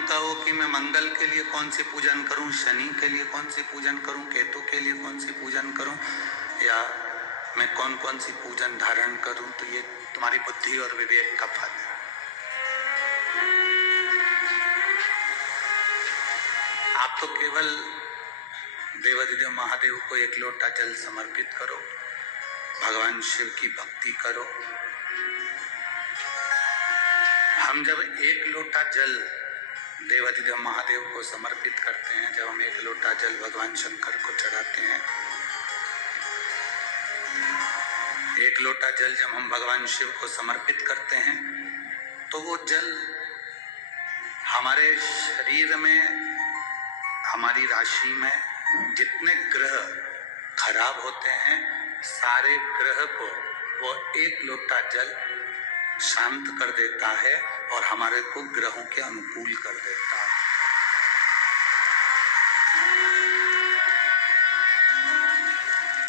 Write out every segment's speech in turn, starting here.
तुम कहो कि मैं मंगल के लिए कौन सी पूजन करूं, शनि के लिए कौन सी पूजन करूं, केतु के लिए कौन सी पूजन करूं, या मैं कौन कौन सी पूजन धारण करूं, तो ये तुम्हारी बुद्धि और विवेक का फल है। आप तो केवल देवाधिदेव महादेव को एक लोटा जल समर्पित करो, भगवान शिव की भक्ति करो। हम जब एक लोटा जल देवाधिदेव महादेव को समर्पित करते हैं, जब हम एक लोटा जल भगवान शंकर को चढ़ाते हैं, एक लोटा जल जब हम भगवान शिव को समर्पित करते हैं, तो वो जल हमारे शरीर में, हमारी राशि में जितने ग्रह खराब होते हैं, सारे ग्रह को वो एक लोटा जल शांत कर देता है और हमारे को ग्रहों के अनुकूल कर देता है।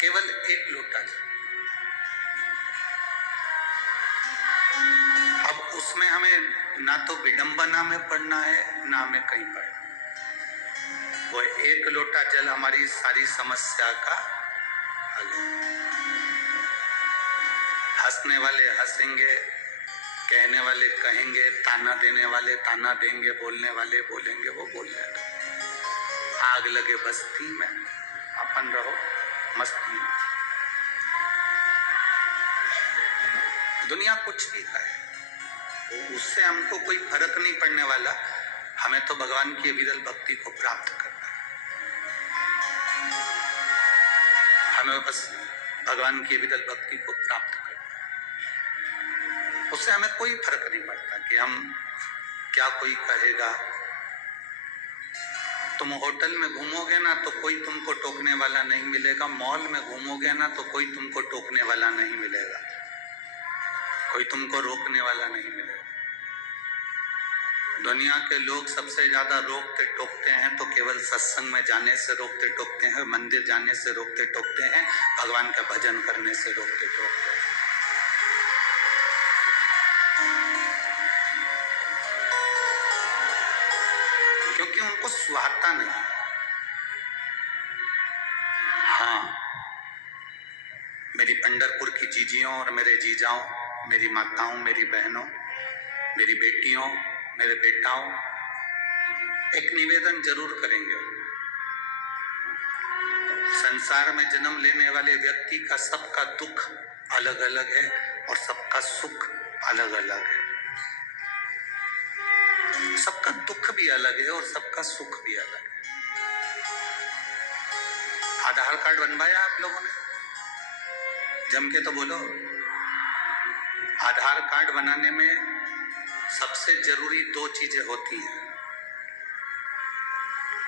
केवल एक लोटा जल। अब उसमें हमें ना तो विडंबना में पड़ना है, ना हमें कहीं पड़ना। वो एक लोटा जल हमारी सारी समस्या का हल है। हंसने वाले हंसेंगे, कहने वाले कहेंगे, ताना देने वाले ताना देंगे, बोलने वाले बोलेंगे, वो बोलने लगे। आग लगे बस्ती में, अपन रहो मस्ती में। दुनिया कुछ भी कहे, उससे हमको कोई फर्क नहीं पड़ने वाला। हमें तो भगवान की विरल भक्ति को प्राप्त करना है। हमें बस भगवान की विरल भक्ति को प्राप्त करना है। उससे हमें कोई फर्क नहीं पड़ता कि हम क्या कोई कहेगा। तुम होटल में घूमोगे ना तो कोई तुमको टोकने वाला नहीं मिलेगा, मॉल में घूमोगे ना तो कोई तुमको टोकने वाला नहीं मिलेगा, कोई तुमको रोकने वाला नहीं मिलेगा। दुनिया के लोग सबसे ज्यादा रोकते टोकते हैं तो केवल सत्संग में जाने से रोकते टोकते हैं, मंदिर जाने से रोकते टोकते हैं, भगवान का भजन करने से रोकते टोकते हैं। क्योंकि उनको सुहाता नहीं। हाँ, मेरी पंढरपुर की जीजियों और मेरे जीजाओं, मेरी माताओं, मेरी बहनों, मेरी बेटियों, मेरे बेटाओं, एक निवेदन जरूर करेंगे। संसार में जन्म लेने वाले व्यक्ति का सबका दुख अलग अलग है और सबका सुख अलग अलग है। सबका दुख भी अलग है और सबका सुख भी अलग है। आधार कार्ड बनवाया आप लोगों ने? जम के तो बोलो। आधार कार्ड बनाने में सबसे जरूरी दो चीजें होती हैं,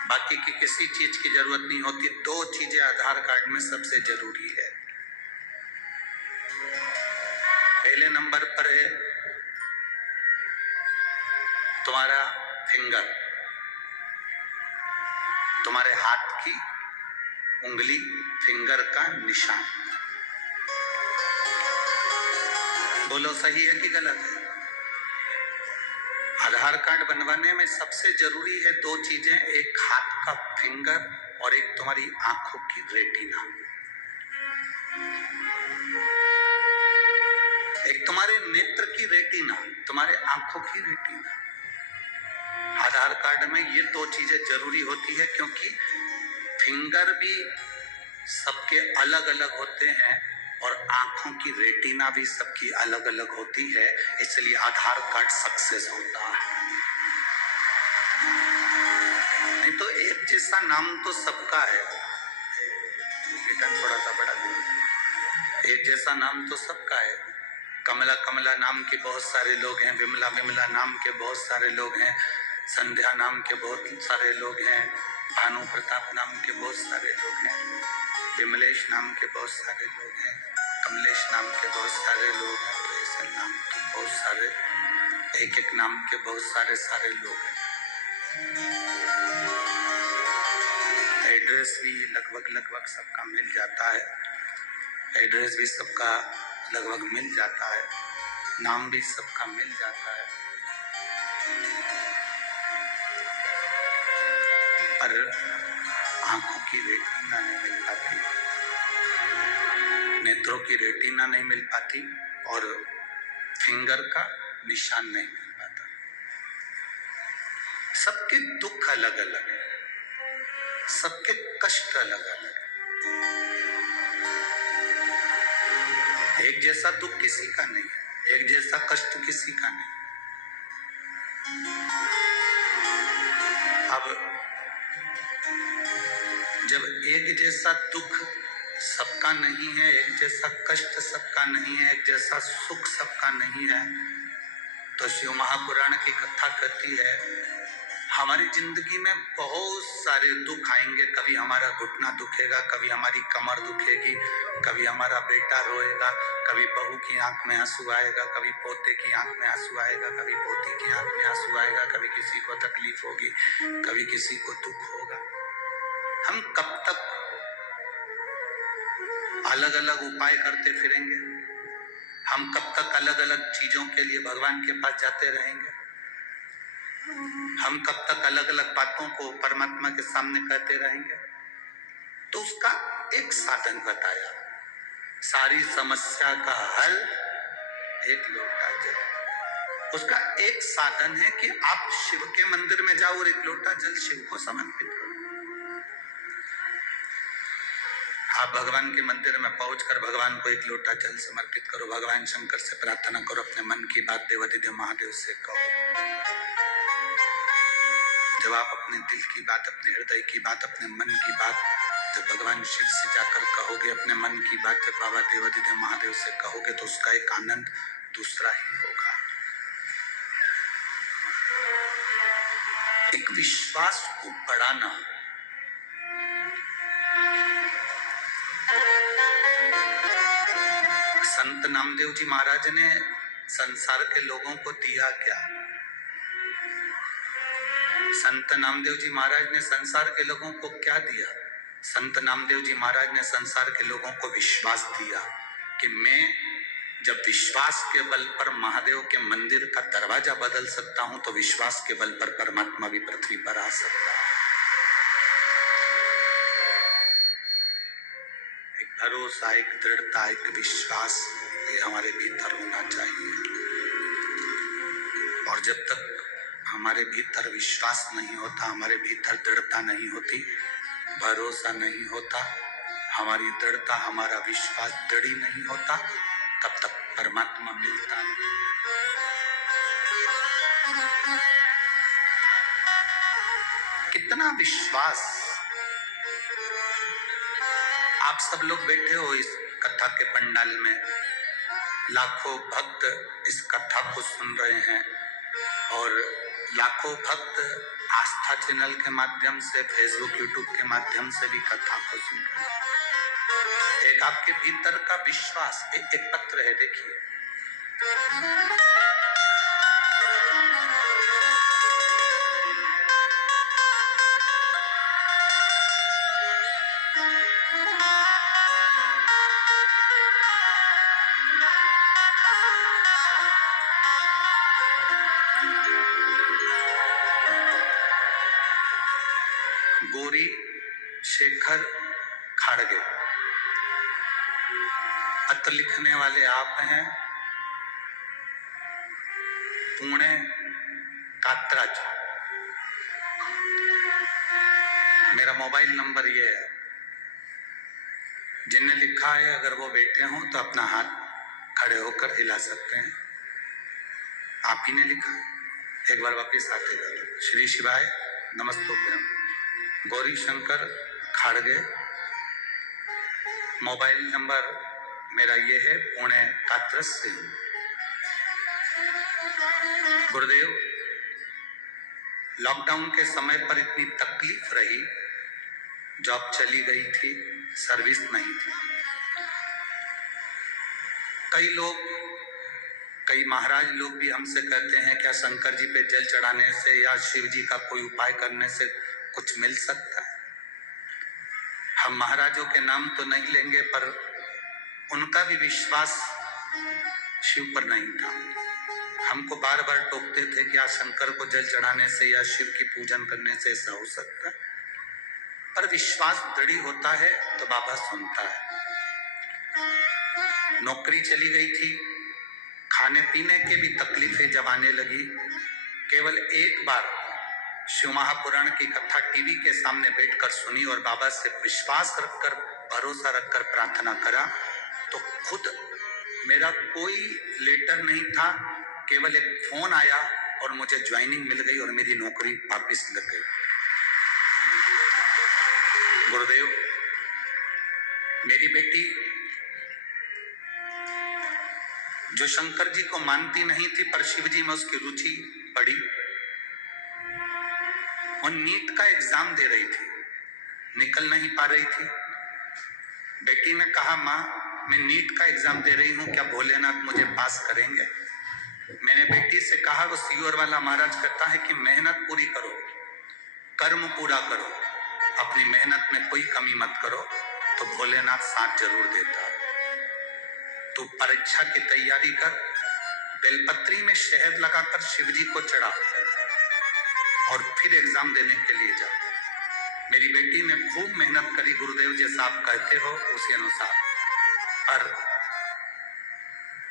बाकी की किसी चीज की जरूरत नहीं होती। दो चीजें आधार कार्ड में सबसे जरूरी है। पहले नंबर पर है तुम्हारा फिंगर, तुम्हारे हाथ की उंगली, फिंगर का निशान। बोलो सही है कि गलत है? आधार कार्ड बनवाने में सबसे जरूरी है दो चीजें, एक हाथ का फिंगर और एक तुम्हारी आंखों की रेटिना। एक तुम्हारे नेत्र की रेटिना, तुम्हारे आंखों की रेटिना। आधार कार्ड में ये दो चीजें जरूरी होती है, क्योंकि फिंगर भी सबके अलग अलग होते हैं और आंखों की रेटिना भी सबकी अलग अलग होती है, इसलिए आधार कार्ड सक्सेस होता है। नहीं तो एक जैसा नाम तो सबका है, थोड़ा सा बड़ा, एक जैसा नाम तो सबका है। कमला कमला नाम के बहुत सारे लोग हैं, विमला विमला नाम के बहुत सारे लोग हैं, संध्या नाम के बहुत सारे लोग हैं, भानु प्रताप नाम के बहुत सारे लोग हैं, विमलेश नाम के बहुत सारे लोग हैं, कमलेश नाम के बहुत सारे लोग हैं। तो ऐसे नाम तो बहुत सारे, एक एक नाम के बहुत सारे सारे लोग हैं। एड्रेस भी लगभग सबका मिल जाता है, एड्रेस भी सबका लगभग मिल जाता है, नाम भी सबका मिल जाता है। पर आंखों की रेटिना नहीं मिल पाती, नेत्रों की रेटिना नहीं मिल पाती और फिंगर का निशान नहीं मिल पाता। सबके दुख अलग अलग है, सबके कष्ट अलग अलग है। एक जैसा दुख किसी का नहीं है, एक जैसा कष्ट किसी का नहीं। अब जब एक जैसा दुख सबका नहीं है, एक जैसा कष्ट सबका नहीं है, एक जैसा सुख सबका नहीं है, तो शिव महापुराण की कथा कहती है हमारी जिंदगी में बहुत सारे दुख आएंगे। कभी हमारा घुटना दुखेगा, कभी हमारी कमर दुखेगी, कभी हमारा बेटा रोएगा, कभी बहू की आंख में आंसू आएगा, कभी पोते की आंख में आंसू आएगा, कभी पोती की आंख में आंसू आएगा, कभी किसी को तकलीफ होगी, कभी किसी को दुख होगा। हम कब तक अलग अलग उपाय करते फिरेंगे? हम कब तक अलग अलग चीजों के लिए भगवान के पास जाते रहेंगे? हम कब तक अलग अलग बातों को परमात्मा के सामने कहते रहेंगे? तो उसका एक साधन बताया, सारी समस्या का हल एक लोटा जल। उसका एक साधन है कि आप शिव के मंदिर में जाओ और एक लोटा जल शिव को समर्पित करो। आप भगवान के मंदिर में पहुंचकर भगवान को एक लोटा जल समर्पित करो, भगवान शंकर से प्रार्थना करो, अपने मन की बात देवाधिदेव महादेव से कहो। जब आप अपने दिल की बात, अपने हृदय की बात, अपने मन की बात जब भगवान शिव से जाकर कहोगे, अपने मन की बात जब बाबा देवाधिदेव महादेव से कहोगे, तो उसका एक आनंद दूसरा ही होगा। एक विश्वास को बढ़ाना, संत नामदेव जी महाराज ने संसार के लोगों को दिया क्या? संत नामदेव जी महाराज ने संसार के लोगों को क्या दिया? संत नामदेव जी महाराज ने संसार के लोगों को विश्वास दिया कि मैं जब विश्वास के बल पर महादेव के मंदिर का दरवाजा बदल सकता हूं, तो विश्वास के बल पर परमात्मा भी पृथ्वी पर आ सकता है। एक भरोसा, एक दृढ़ता, एक विश्वास, ये हमारे भीतर होना चाहिए। और जब तक हमारे भीतर विश्वास नहीं होता, हमारे भीतर दृढ़ता नहीं होती, भरोसा नहीं होता, हमारी दृढ़ता, हमारा विश्वास दृढ़ ही नहीं होता, तब तक परमात्मा मिलता नहीं। कितना विश्वास! आप सब लोग बैठे हो इस कथा के पंडाल में, लाखों भक्त इस कथा को सुन रहे हैं और लाखों भक्त आस्था चैनल के माध्यम से, फेसबुक यूट्यूब के माध्यम से भी कथा को सुन रहे हैं। एक आपके भीतर का विश्वास, एक पत्र है, देखिए। गौरी शेखर खाड़गे, पत्र लिखने वाले आप हैं, पुणे कातराज। मेरा मोबाइल नंबर ये है, जिनने लिखा है अगर वो बैठे हों तो अपना हाथ खड़े होकर हिला सकते हैं। आप ही ने लिखा, एक बार वापिस आते जाओ। श्री शिवाय नमस्तुभ्यम। गौरी शंकर खाड़गे, मोबाइल नंबर मेरा ये है, पुणे कातरस से। गुरुदेव, लॉकडाउन के समय पर इतनी तकलीफ रही, जॉब चली गई थी, सर्विस नहीं थी। कई लोग, कई महाराज लोग भी हमसे कहते हैं क्या शंकर जी पे जल चढ़ाने से या शिव जी का कोई उपाय करने से कुछ मिल सकता है? हम महाराजों के नाम तो नहीं लेंगे, पर उनका भी विश्वास शिव पर नहीं था। हमको बार बार टोकते थे कि आज शंकर को जल चढ़ाने से या शिव की पूजन करने से ऐसा हो सकता है। पर विश्वास दृढ़ होता है तो बाबा सुनता है। नौकरी चली गई थी, खाने पीने के भी तकलीफें जब आने लगी, केवल एक बार शिव महापुराण की कथा टीवी के सामने बैठकर सुनी और बाबा से विश्वास रखकर, भरोसा रखकर प्रार्थना करा, तो खुद मेरा कोई लेटर नहीं था, केवल एक फोन आया और मुझे ज्वाइनिंग मिल गई और मेरी नौकरी वापस लग गई। गुरुदेव, मेरी बेटी जो शंकर जी को मानती नहीं थी पर शिव जी में उसकी रुचि पड़ी, और नीट का एग्जाम दे रही थी, निकल नहीं पा रही थी। बेटी ने कहा, माँ मैं नीट का एग्जाम दे रही हूँ, क्या भोलेनाथ मुझे पास करेंगे? मैंने बेटी से कहा, वो सीओर वाला महाराज कहता है कि मेहनत पूरी करो, कर्म पूरा करो, अपनी मेहनत में कोई कमी मत करो, तो भोलेनाथ साथ जरूर देता है। तो परीक्षा की तैयारी कर, बेलपत्री में शहद लगाकर शिव जी को चढ़ा और फिर एग्जाम देने के लिए जा। मेरी बेटी ने खूब मेहनत करी, गुरुदेव जैसा आप कहते हो उसी अनुसार, पर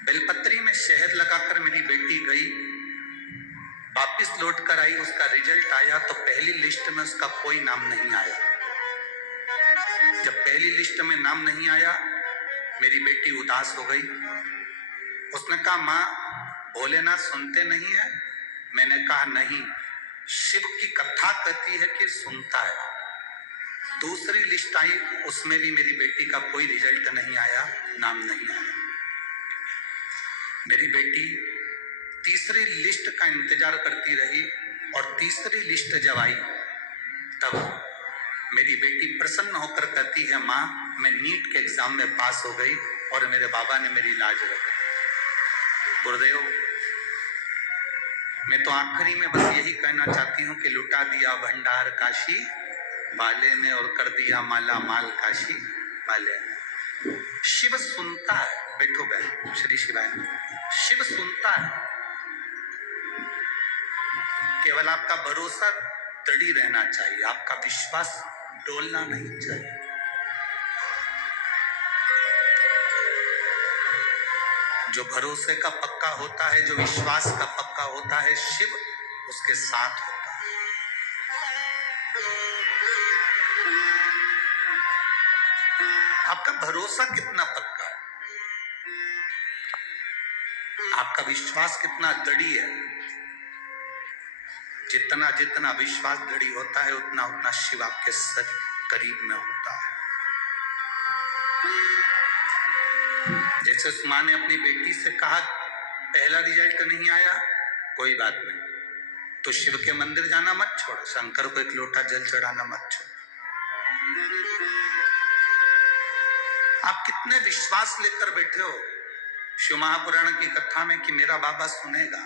बेलपत्री में शहद लगाकर मेरी बेटी गई, वापिस लौट कर आई, उसका रिजल्ट आया तो पहली लिस्ट में उसका कोई नाम नहीं आया। जब पहली लिस्ट में नाम नहीं आया, मेरी बेटी उदास हो गई। उसने कहा, माँ भोलेनाथ सुनते नहीं है? मैंने कहा, नहीं, शिव की कथा कहती है कि सुनता है। दूसरी लिस्ट आई, उसमें भी मेरी बेटी का कोई रिजल्ट नहीं आया, नाम नहीं आया। मेरी बेटी तीसरी लिस्ट का इंतजार करती रही और तीसरी लिस्ट जब आई तब मेरी बेटी प्रसन्न होकर कहती है, माँ मैं नीट के एग्जाम में पास हो गई और मेरे बाबा ने मेरी लाज रखी। गुरुदेव, मैं तो आखिरी में बस यही कहना चाहती हूँ कि लुटा दिया भंडार काशी वाले ने और कर दिया माला माल काशी वाले ने। शिव सुनता है, बैठो बहन, श्री शिवाय, शिव सुनता है, केवल आपका भरोसा दृढ़ रहना चाहिए, आपका विश्वास डोलना नहीं चाहिए। जो भरोसे का पक्का होता है, जो विश्वास का पक्का होता है, शिव उसके साथ होता है। आपका भरोसा कितना पक्का है, आपका विश्वास कितना दृढ़ है? जितना जितना विश्वास दृढ़ होता है उतना उतना शिव आपके करीब में होता है। जैसे उस माँ ने अपनी बेटी से कहा, पहला रिजल्ट नहीं आया, कोई बात नहीं, तो शिव के मंदिर जाना मत छोड़, शंकर को एक लोटा जल चढ़ाना मत छोड़। आप कितने विश्वास लेकर बैठे हो शिव महापुराण की कथा में कि मेरा बाबा सुनेगा।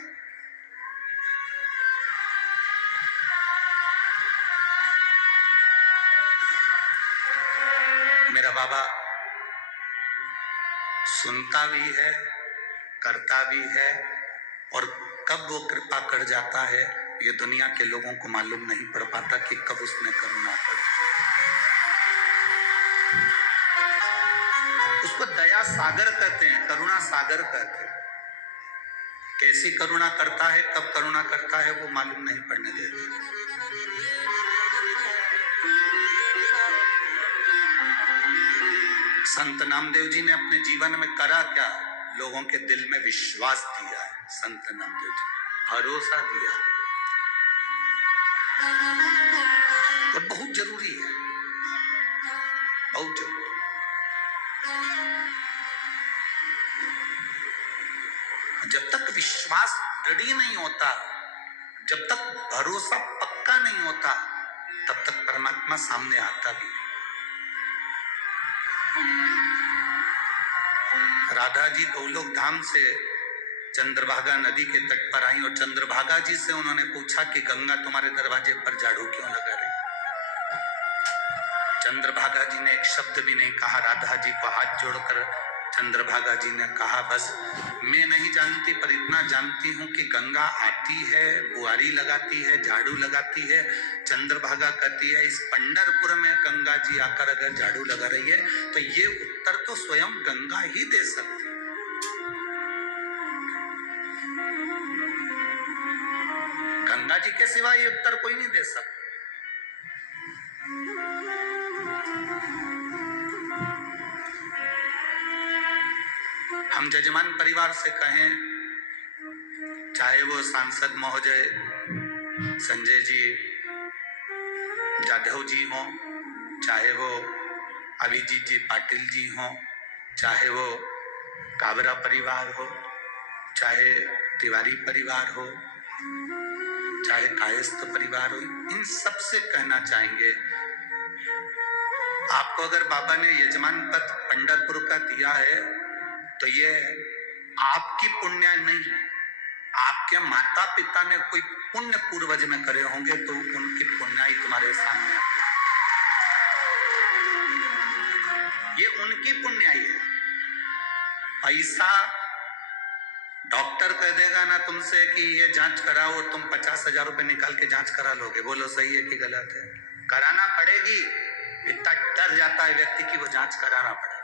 मेरा बाबा सुनता भी है, करता भी है, और कब वो कृपा कर जाता है ये दुनिया के लोगों को मालूम नहीं पड़ पाता कि कब उसने करुणा कर। उसको दया सागर कहते हैं, करुणा सागर कहते हैं। कैसी करुणा करता है, कब करुणा करता है वो मालूम नहीं पड़ने देता। संत नामदेव जी ने अपने जीवन में करा क्या? लोगों के दिल में विश्वास दिया है। संत नामदेव जी भरोसा दिया, और बहुत जरूरी है, बहुत जरूरी। जब तक विश्वास दृढ़ नहीं होता, जब तक भरोसा पक्का नहीं होता, तब तक परमात्मा सामने आता भी। राधा जी गौलोक धाम से चंद्रभागा नदी के तट पर आई और चंद्रभागा जी से उन्होंने पूछा कि गंगा तुम्हारे दरवाजे पर झाड़ू क्यों लगा रही? चंद्रभागा जी ने एक शब्द भी नहीं कहा, राधा जी को हाथ जोड़कर चंद्रभागा जी ने कहा, बस मैं नहीं जानती पर इतना जानती हूँ कि गंगा आती है, बुआरी लगाती है, झाड़ू लगाती है। चंद्रभागा कहती है, इस पंढरपुर में गंगा जी आकर अगर झाड़ू लगा रही है तो ये उत्तर तो स्वयं गंगा ही दे सकती है। गंगा जी के सिवा ये उत्तर कोई नहीं दे सकता। हम जजमान परिवार से कहें, चाहे वो सांसद महोदय संजय जी जाधव जी हो, चाहे वो अभिजीत जी पाटिल जी हो, चाहे वो काबरा परिवार हो, चाहे तिवारी परिवार हो, चाहे कायस्थ परिवार हो, इन सब से कहना चाहेंगे, आपको अगर बाबा ने यजमान पद पंढरपुर का दिया है तो ये आपकी पुण्य नहीं, आपके माता पिता ने कोई पुण्य पूर्वज में करे होंगे तो उनकी पुण्याई तुम्हारे सामने आती है। ये उनकी पुण्याई है। पैसा डॉक्टर कह देगा ना तुमसे कि ये जांच कराओ, तुम 50,000 रुपए निकाल के जांच करा लोगे। बोलो सही है कि गलत है? कराना पड़ेगी। इतना डर जाता है व्यक्ति की वो जांच कराना पड़ेगा।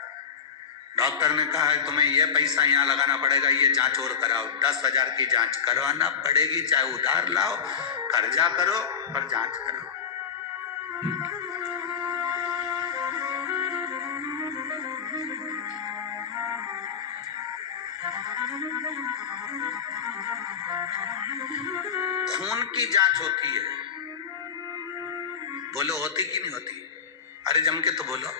डॉक्टर ने कहा है तुम्हें ये पैसा यहाँ लगाना पड़ेगा, ये जांच और कराओ, 10,000 की जांच करवाना पड़ेगी, चाहे उधार लाओ, कर्जा करो, पर जांच कराओ। खून की जांच होती है, बोलो होती कि नहीं होती? अरे जम के तो बोलो।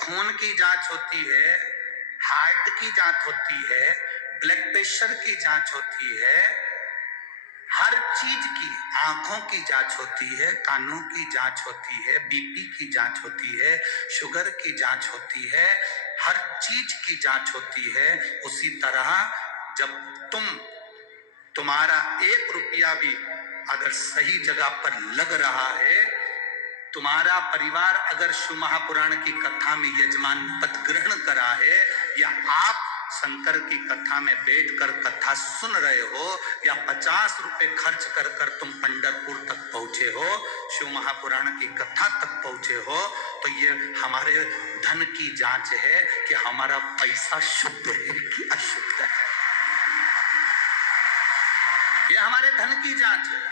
खून की जांच होती है, हार्ट की जांच होती है, ब्लड प्रेशर की जांच होती है, हर चीज की, आंखों की जांच होती है, कानों की जांच होती है, बीपी की जांच होती है, शुगर की जांच होती है, हर चीज की जांच होती है। उसी तरह जब तुम्हारा 1 रुपया भी अगर सही जगह पर लग रहा है, तुम्हारा परिवार अगर शिव महापुराण की कथा में यजमान पद ग्रहण करा है, या आप शंकर की कथा में बैठकर कथा सुन रहे हो, या 50 रुपए खर्च कर कर तुम पंढरपुर तक पहुंचे हो, शिव महापुराण की कथा तक पहुंचे हो, तो ये हमारे धन की जांच है कि हमारा पैसा शुद्ध है कि अशुद्ध है। ये हमारे धन की जांच है।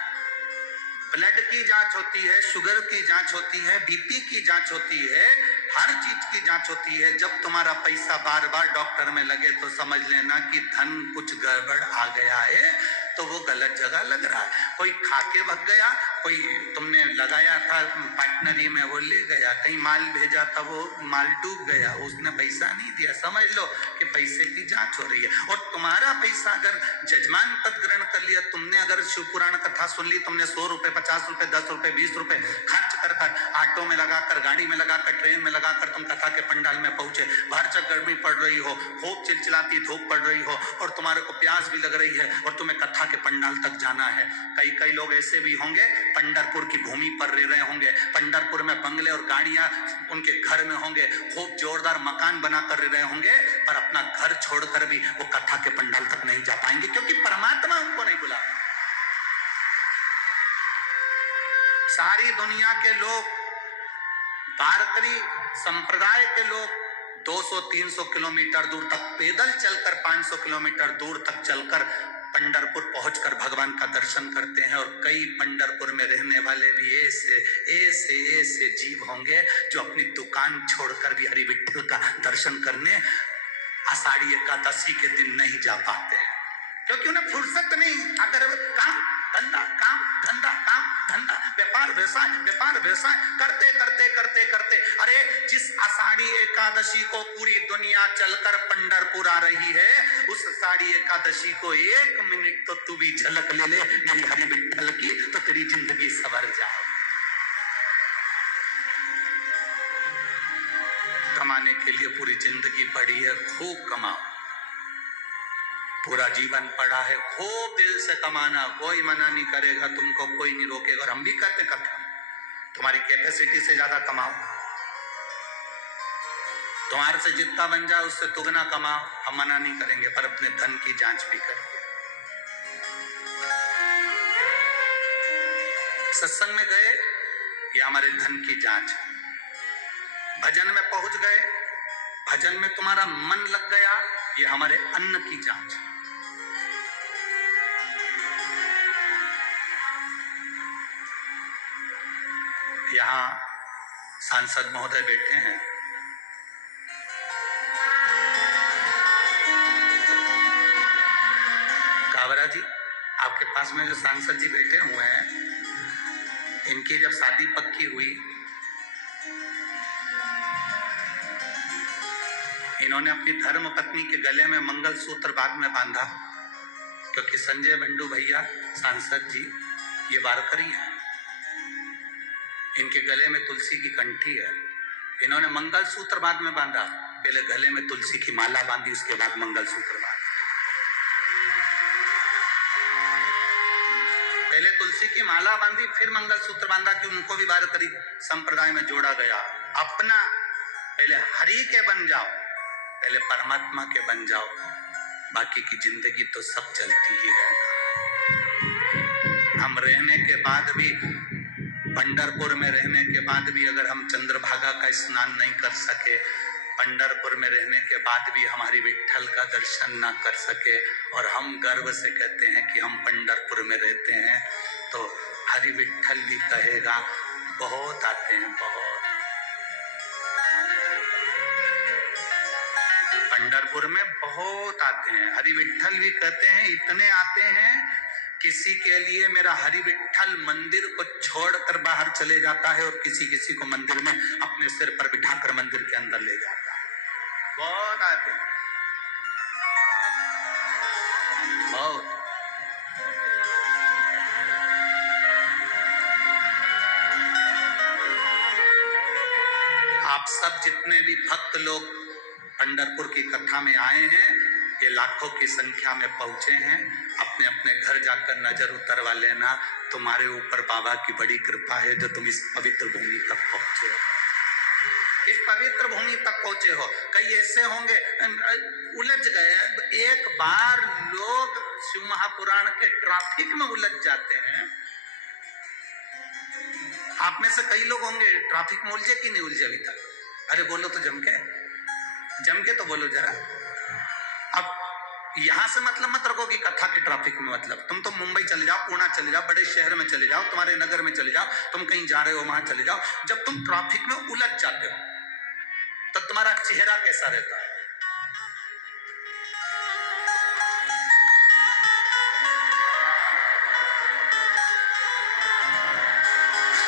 ब्लड की जांच होती है, शुगर की जांच होती है, बीपी की जांच होती है, हर चीज की जांच होती है। जब तुम्हारा पैसा बार बार डॉक्टर में लगे तो समझ लेना कि धन कुछ गड़बड़ आ गया है, तो वो गलत जगह लग रहा है। कोई खाके भग गया, कोई तुमने लगाया था पार्टनरी में वो ले गया, कहीं माल भेजा था वो माल डूब गया, उसने पैसा नहीं दिया, समझ लो कि पैसे की जांच हो रही है। और तुम्हारा पैसा अगर जजमान पद ग्रहण कर लिया, तुमने अगर शिव पुराण कथा सुन ली, तुमने 100 रुपए, 50 रुपए, 10 रुपए, 20 रुपए खर्च कर ऑटो में लगाकर, गाड़ी में लगाकर, ट्रेन में लगाकर तुम कथा के पंडाल में पहुंचे, बाहर चक गर्मी पड़ रही हो, खूब चिलचिलाती धूप पड़ रही हो, और तुम्हारे को प्यास भी लग रही है, और तुम्हें कथा के पंडाल तक जाना है। कई लोग ऐसे भी होंगे पंढरपुर की भूमि पर रह रहे होंगे, पंढरपुर में बंगले और गाड़ियां उनके घर में होंगे, खूब जोरदार मकान बनाकर रह रहे होंगे, पर अपना घर छोड़कर भी वो कथा के पंडाल तक नहीं जा पाएंगे, क्योंकि परमात्मा उनको नहीं बुला। सारी दुनिया के लोग, वारकरी संप्रदाय के लोग 200-300 किलोमीटर दूर तक पैदल चलकर, 500 किलोमीटर दूर तक चलकर पंढरपुर पहुंचकर भगवान का दर्शन करते हैं। और कई पंढरपुर में रहने वाले भी ऐसे जीव होंगे जो अपनी दुकान छोड़कर भी हरि विठ्ठल का दर्शन करने आषाढ़ी एकादशी के दिन नहीं जा पाते हैं, क्योंकि उन्हें फुर्सत नहीं। अगर काम धंधा, काम धंधा, काम धंधा, व्यापार व्यवसाय करते करते करते करते, अरे जिस आषाढ़ी एकादशी को पूरी दुनिया चलकर पंढरपुर आ रही है, उस आषाढ़ी एकादशी को 1 मिनट तो तू भी झलक ले ले मेरी हरि विठ्ठल की, तो तेरी जिंदगी सवर जाए। कमाने के लिए पूरी जिंदगी पड़ी है, खूब कमाओ, पूरा जीवन पड़ा है, खूब दिल से कमाना, कोई मना नहीं करेगा तुमको, कोई नहीं रोकेगा। और हम भी कहते कथा, तुम्हारी कैपेसिटी से ज्यादा कमाओ। तुम्हारे से जितना बन जाए उससे दुगना कमाओ, हम मना नहीं करेंगे, पर अपने धन की जांच भी करिए। सत्संग में गए, ये हमारे धन की जांच है। भजन में पहुंच गए, भजन में तुम्हारा मन लग गया, ये हमारे अन्न की जांच है। यहाँ सांसद महोदय बैठे हैं, कावरा जी, आपके पास में जो सांसद जी बैठे हुए हैं, इनकी जब शादी पक्की हुई, इन्होंने अपनी धर्म पत्नी के गले में मंगलसूत्र बाद में बांधा, क्योंकि संजय बंडू भैया सांसद जी ये वारकरी है, इनके गले में तुलसी की कंठी है। इन्होंने मंगलसूत्र बाद में बांधा, पहले गले में तुलसी की माला बांधी, उसके बाद मंगलसूत्र बांधा। पहले तुलसी की माला बांधी, फिर मंगलसूत्र बांधा कि उनको भी वारकरी संप्रदाय में जोड़ा गया। अपना पहले हरि के बन जाओ, पहले परमात्मा के बन जाओ, बाकी की जिंदगी तो सब चलती ही रहेगा। हम रहने के बाद भी, पंढरपुर में रहने के बाद भी अगर हम चंद्रभागा का स्नान नहीं कर सके, पंढरपुर में रहने के बाद भी हमारी विट्ठल का दर्शन ना कर सके, और हम गर्व से कहते हैं कि हम पंढरपुर में रहते हैं, तो हरि विट्ठल भी कहेगा बहुत आते हैं, बहुत। पंढरपुर में बहुत आते हैं, हरि विट्ठल भी कहते हैं इतने आते हैं, किसी के लिए मेरा हरि विट्ठल मंदिर को छोड़कर बाहर चले जाता है, और किसी किसी को मंदिर में अपने सिर पर बिठाकर मंदिर के अंदर ले जाता है। बहुत आते हैं, बहुत। आप सब जितने भी भक्त लोग पंढरपुर की कथा में आए हैं, ये लाखों की संख्या में पहुंचे हैं। अपने अपने घर जाकर नजर उतरवा लेना, तुम्हारे ऊपर बाबा की बड़ी कृपा है जो तुम इस पवित्र भूमि तक पहुंचे हो। इस पवित्र भूमि तक पहुंचे हो। कई ऐसे होंगे उलझ गए, एक बार लोग शिव महापुराण के ट्रैफिक में उलझ जाते हैं। आप में से कई लोग होंगे ट्रैफिक में उलझे कि नहीं उलझे अभी तक? अरे बोलो तो जम के तो बोलो जरा। अब यहां से मतलब मत रखो कि कथा के ट्रैफिक में मतलब, तुम तो मुंबई चले जाओ, पुणे चले जाओ, बड़े शहर में चले जाओ, तुम्हारे नगर में चले जाओ, तुम कहीं जा रहे हो वहां चले जाओ, जब तुम ट्रैफिक में उलझ जाते हो तब तुम्हारा चेहरा कैसा रहता है?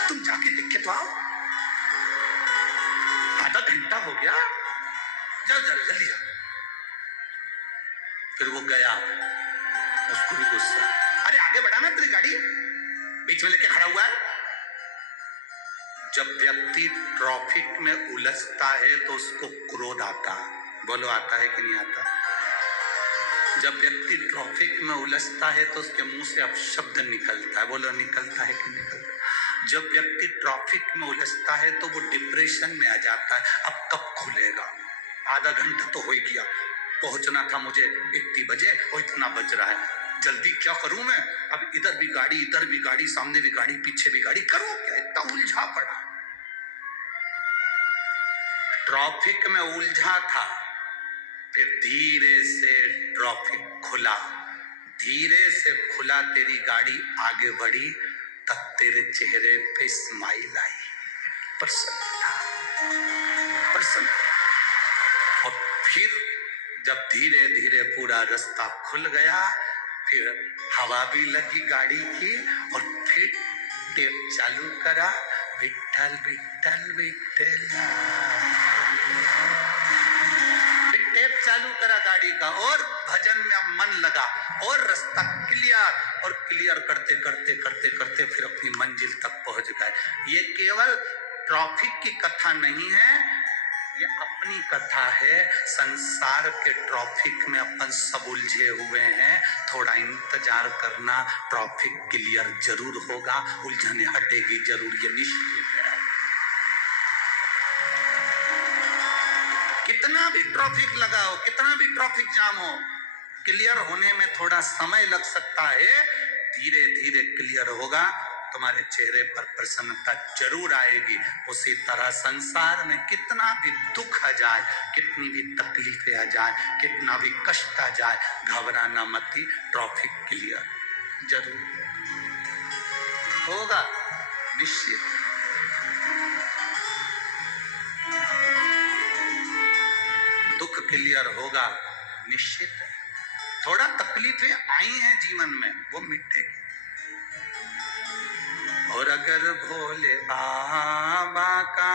तुम जाके देख के तो आओ, आधा घंटा हो गया, जाओ जरा जल्दी जाओ। फिर वो गया, उसको भी गुस्सा, अरे आगे बढ़ा ना, तेरी गाड़ी बीच में लेके खड़ा हुआ है। जब व्यक्ति ट्रैफिक में उलझता है तो उसको क्रोध आता है। बोलो आता है कि नहीं आता? जब व्यक्ति ट्रैफिक में उलझता है तो उसके मुंह से अपशब्द निकलता है। बोलो निकलता है कि निकलता है? जब व्यक्ति ट्रैफिक में उलझता है तो वो डिप्रेशन में आ जाता है, अब कब खुलेगा, आधा घंटा तो हो गया, पहुंचना था मुझे इतनी बजे और इतना बज रहा है, जल्दी क्या करूं मैं, अब इधर भी गाड़ी, इधर भी गाड़ी, सामने भी गाड़ी, पीछे भी गाड़ी, करूं क्या, इतना उलझा पड़ा। ट्रैफिक में उलझा था, फिर धीरे से ट्रैफिक खुला, धीरे से खुला, तेरी गाड़ी आगे बढ़ी, तब तेरे चेहरे पे स्माइल आई, प्रसन्नता, प्रसन्नता। और फिर जब धीरे धीरे पूरा रास्ता खुल गया, फिर हवा भी लगी गाड़ी की, और फिर टेप चालू करा, विट्ठल विट्ठल विट्ठल, फिर टेप चालू करा गाड़ी का, और भजन में मन लगा, और रास्ता क्लियर, और क्लियर करते करते करते करते फिर अपनी मंजिल तक पहुंच गए। ये केवल ट्रैफिक की कथा नहीं है, ये अपनी कथा है। संसार के ट्रैफिक में अपन सब उलझे हुए हैं, थोड़ा इंतजार करना, ट्रैफिक क्लियर जरूर होगा, उलझने हटेगी जरूर, ये निश्चित है। कितना भी ट्रैफिक लगाओ, कितना भी ट्रैफिक जाम हो, क्लियर होने में थोड़ा समय लग सकता है, धीरे धीरे क्लियर होगा, तुम्हारे चेहरे पर प्रसन्नता जरूर आएगी। उसी तरह संसार में कितना भी दुख आ जाए, कितनी भी तकलीफें आ जाए, कितना भी कष्ट आ जाए, घबराना मत, ट्रैफिक क्लियर जरूर होगा, निश्चित। दुख क्लियर होगा, निश्चित है। थोड़ा तकलीफें आई हैं जीवन में, वो मिटेगी। और अगर भोले बाबा का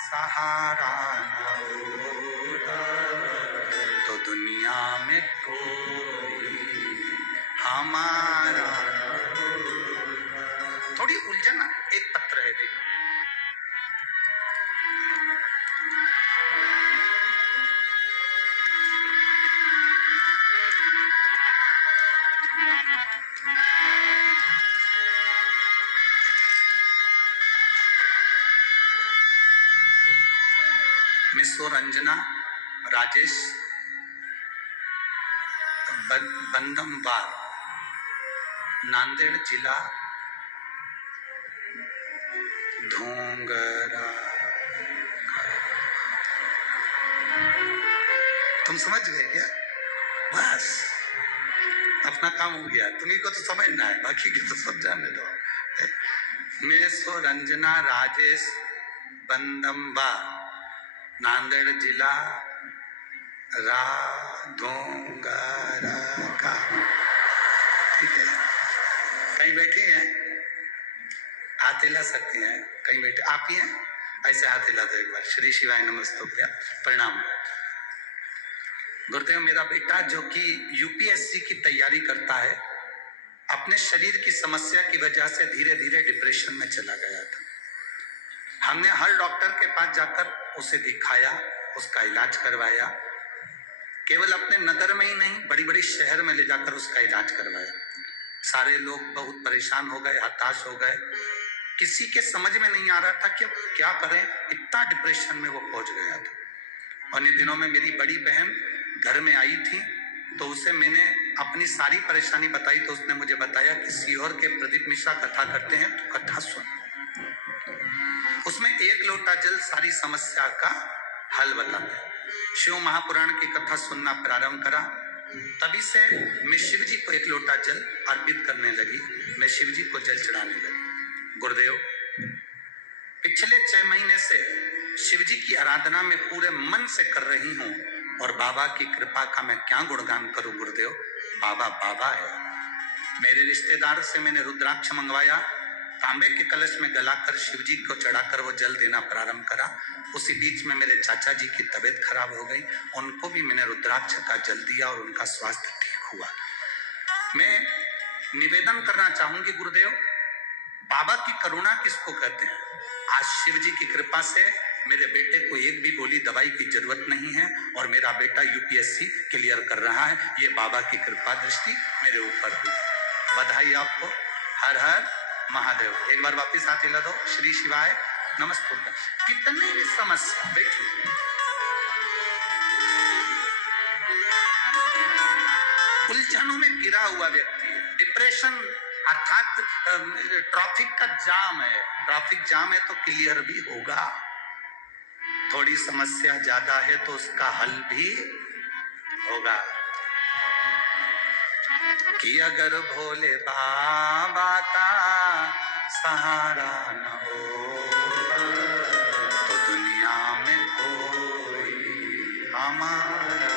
सहारा न होता तो दुनिया में कोई हमारा। थोड़ी उलझन एक पत्र है, देखो। मिसो रंजना राजेश बंदमवार, नांदेड़ जिला, धोंगरा। तुम समझ गए क्या? बस अपना काम हो गया, तुम्ही को तो समझना है, बाकी के तो सब जाने दो। मेसो रंजना राजेश बंदम्बा, नांदेड़ जिला, राधोंगरा का। ठीक है, कहीं बैठे हैं, हाथ हिला सकती हैं, कहीं बैठे आप ही हैं, ऐसे हाथ हिला दो एक बार। श्री शिवाय नमस्तुभ्यं, प्रणाम। गुरुदेव, मेरा बेटा जो कि यूपीएससी की तैयारी करता है, अपने शरीर की समस्या की वजह से धीरे धीरे डिप्रेशन में चला गया था। हमने हर डॉक्टर के पास जाकर उसे दिखाया, उसका इलाज करवाया, केवल अपने नगर में ही नहीं, बड़ी बड़ी शहर में ले जाकर उसका इलाज करवाया। सारे लोग बहुत परेशान हो गए, हताश हो गए, किसी के समझ में नहीं आ रहा था कि क्या करें, इतना डिप्रेशन में वो पहुंच गया था। और इन दिनों में मेरी बड़ी बहन घर में आई थी, तो उसे मैंने अपनी सारी परेशानी बताई, तो उसने मुझे बताया कि सीहोर के प्रदीप मिश्रा कथा करते हैं, तो कथा सुन। उसमें एक लोटा जल सारी समस्या का हल बताते हैं। शिव महापुराण की कथा सुनना प्रारंभ करा, तभी से मैं शिव जी को एक लोटा जल अर्पित करने लगी, मैं शिव जी को जल चढ़ाने लगी। गुरुदेव, पिछले 6 महीने से शिव जी की आराधना में पूरे मन से कर रही हूँ, और बाबा की कृपा का मैं क्या गुणगान करूं गुरुदेव, बाबा बाबा है। मेरे रिश्तेदार से मैंने रुद्राक्ष मंगवाया, तांबे के कलश में गलाकर शिव जी को चढ़ाकर वो जल देना प्रारंभ करा। उसी बीच में मेरे चाचा जी की तबीयत खराब हो गई, उनको भी मैंने रुद्राक्ष का जल दिया और उनका स्वास्थ्य ठीक हुआ। मैं निवेदन करना चाहूंगी गुरुदेव, बाबा की करुणा किसको कहते हैं? आज शिव जी की कृपा से मेरे बेटे को एक भी गोली दवाई की जरूरत नहीं है, और मेरा बेटा यूपीएससी क्लियर कर रहा है। ये बाबा की कृपा दृष्टि मेरे ऊपर हुई। बधाई आपको। हर हर महादेव। एक बार वापिस हाथ हिला दो। श्री शिवाय नमस्तुभ्यं। कितनी भी समस्या, बैठिए, उलझनों में गिरा हुआ व्यक्ति है, डिप्रेशन अर्थात ट्रैफिक का जाम है, ट्रैफिक जाम है तो क्लियर भी होगा। थोड़ी समस्या ज्यादा है तो उसका हल भी होगा। कि अगर भोले बाबा का सहारा न हो तो दुनिया में कोई हमारा।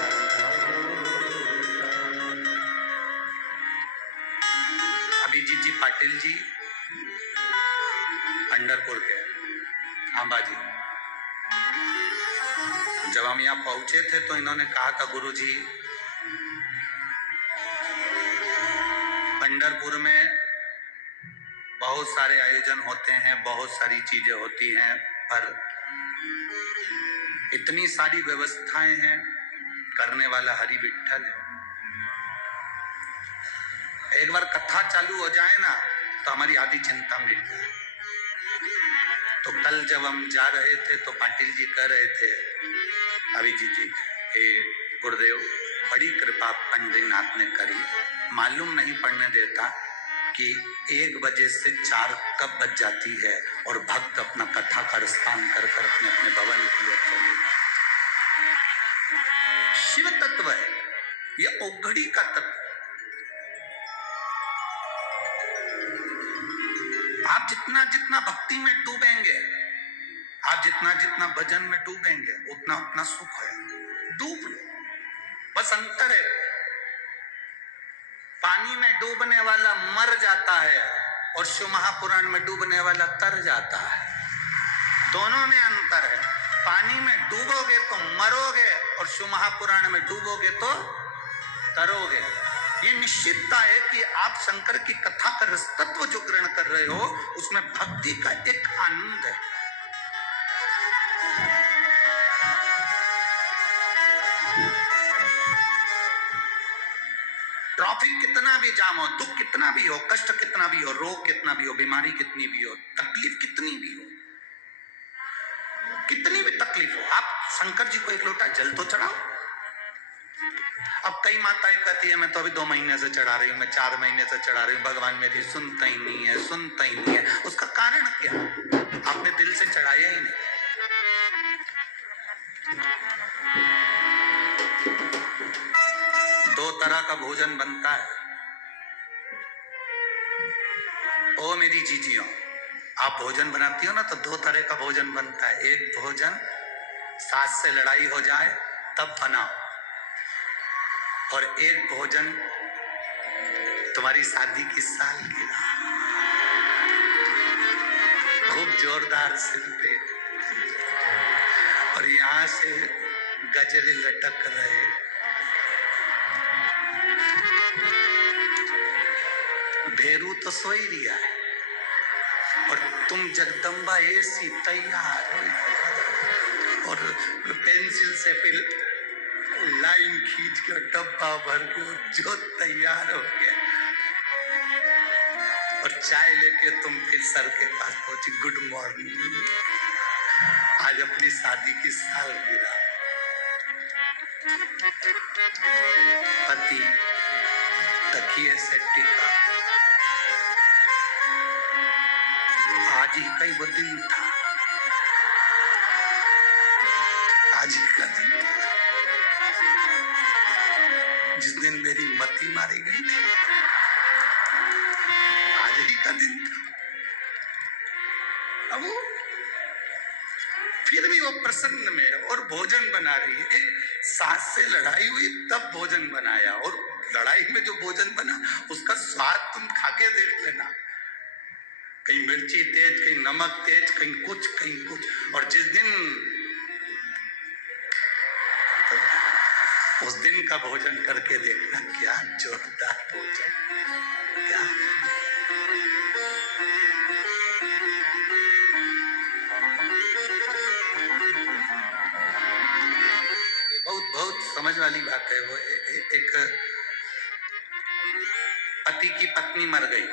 अभिजीत जी पाटिल जी, पंढरपुर के अंबाजी, जब हम यहाँ पहुंचे थे तो इन्होंने कहा था, गुरुजी पंढरपुर में बहुत सारे आयोजन होते हैं, बहुत सारी चीजें होती हैं, पर इतनी सारी व्यवस्थाएं हैं, करने वाला हरि विठ्ठल है। एक बार कथा चालू हो जाए ना तो हमारी आधी चिंता मिट जाए। तो कल जब हम जा रहे थे तो पाटिल जी कह रहे थे अभिजीत जी, हे गुरुदेव, बड़ी कृपा पंडरीनाथ ने करी, मालूम नहीं पड़ने देता कि 1 बजे से 4 कब बज जाती है और भक्त अपना कथा का अनुष्ठान कर कर अपने अपने भवन की ओर चले। शिव तत्व है यह, औघड़ी का तत्व। आप जितना जितना भक्ति में डूबेंगे, आप जितना जितना भजन में डूबेंगे, उतना उतना सुख है। डूब लो, बस अंतर है, पानी में डूबने वाला मर जाता है और शिव महापुराण में डूबने वाला तर जाता है। दोनों में अंतर है। पानी में डूबोगे तो मरोगे और शिव महापुराण में डूबोगे तो तरोगे। ये निश्चितता है कि आप शंकर की कथा का रसतत्व जो ग्रहण कर रहे हो, उसमें भक्ति का एक आनंद है। ट्रैफिक कितना भी जाम हो, दुख कितना भी हो, कष्ट कितना भी हो, रोग कितना भी हो, बीमारी कितनी भी हो, तकलीफ कितनी भी हो, कितनी भी तकलीफ हो, आप शंकर जी को एक लोटा जल तो चढ़ाओ। अब कई माताएं कहती है मैं तो अभी 2 महीने से चढ़ा रही हूँ, मैं 4 महीने से चढ़ा रही हूँ, भगवान मेरी सुनता ही नहीं है, सुनता ही नहीं है। उसका कारण क्या? आपने दिल से चढ़ाया ही नहीं। दो तरह का भोजन बनता है। ओ मेरी जीजियों, आप भोजन बनाती हो ना तो 2 तरह का भोजन बनता है। एक भोजन सास से लड़ाई हो जाए तब बनाओ, और एक भोजन तुम्हारी शादी की सालगिरह, खूब जोरदार सिर पे और यहां से गजरे लटक रहे, भेरू तो सो ही रिया है और तुम जगदम्बा ऐसी तैयार हो और पेंसिल से फिर लाइन खींच कर डब्बा भर के जो तैयार हो गया और चाय लेके तुम फिर सर के पास पहुंची, गुड मॉर्निंग, आज अपनी शादी की सालगिरह। पति तकिए से टिका, आज ही कई वो दिन था, आज ही का दिन था जिस दिन मेरी मती मारी गई थी, आज ही का दिन था। अब वो फिर भी वो प्रसन्न में और भोजन बना रही है। एक सास से लड़ाई हुई तब भोजन बनाया, और लड़ाई में जो भोजन बना उसका स्वाद तुम खाके देख लेना, कहीं मिर्ची तेज, कहीं नमक तेज, कहीं कुछ। और जिस दिन उस दिन का भोजन करके देखना, क्या जोरदार भोजन, क्या बहुत समझ वाली बात है। वो एक पति की पत्नी मर गई,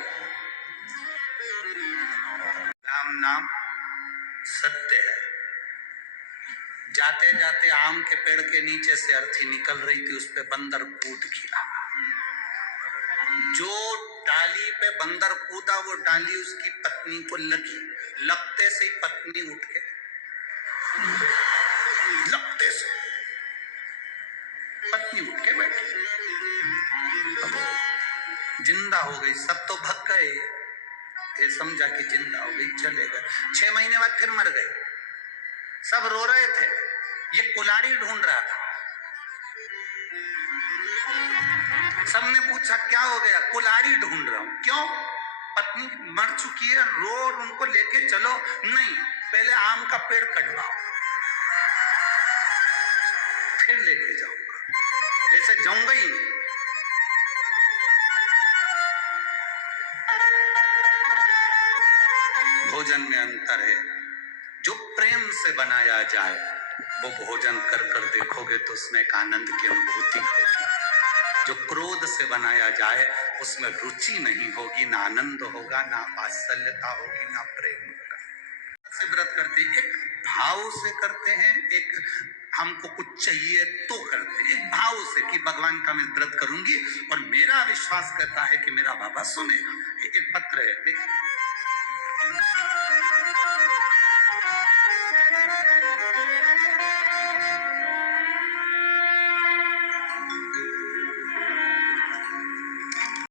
राम नाम सत्य है। जाते जाते आम के पेड़ के नीचे से अर्थी निकल रही थी, उस पे बंदर कूद गिरा। जो डाली पे बंदर कूदा वो डाली उसकी पत्नी को लगी, लगते से ही पत्नी उठ के, लगते से पत्नी उठ के बैठी, जिंदा हो गई। सब तो भग गए, ये समझा कि जिंदा हो गई, चले गए। 6 महीने बाद फिर मर गए, सब रो रहे थे, ये कुल्हाड़ी ढूंढ रहा था। सबने पूछा क्या हो गया? कुल्हाड़ी ढूंढ रहा हूं। क्यों? पत्नी मर चुकी है, रो और उनको लेके चलो। नहीं, पहले आम का पेड़ कटवाओ, फिर लेके जाऊंगा, ऐसे जाऊंगा ही नहीं। भोजन में अंतर है। जो प्रेम से बनाया जाए वो भोजन कर कर देखोगे तो उसमें एक आनंद की अनुभूति होगी। जो क्रोध से बनाया जाए उसमें रुचि नहीं होगी, ना आनंद होगा, ना वात्सल्यता होगी, ना प्रेम होगा। से व्रत करते एक भाव से करते हैं, एक हमको कुछ चाहिए तो करते, एक भाव से कि भगवान का मैं व्रत करूंगी और मेरा विश्वास करता है कि मेरा बाबा सुनेगा। एक पत्र है, देख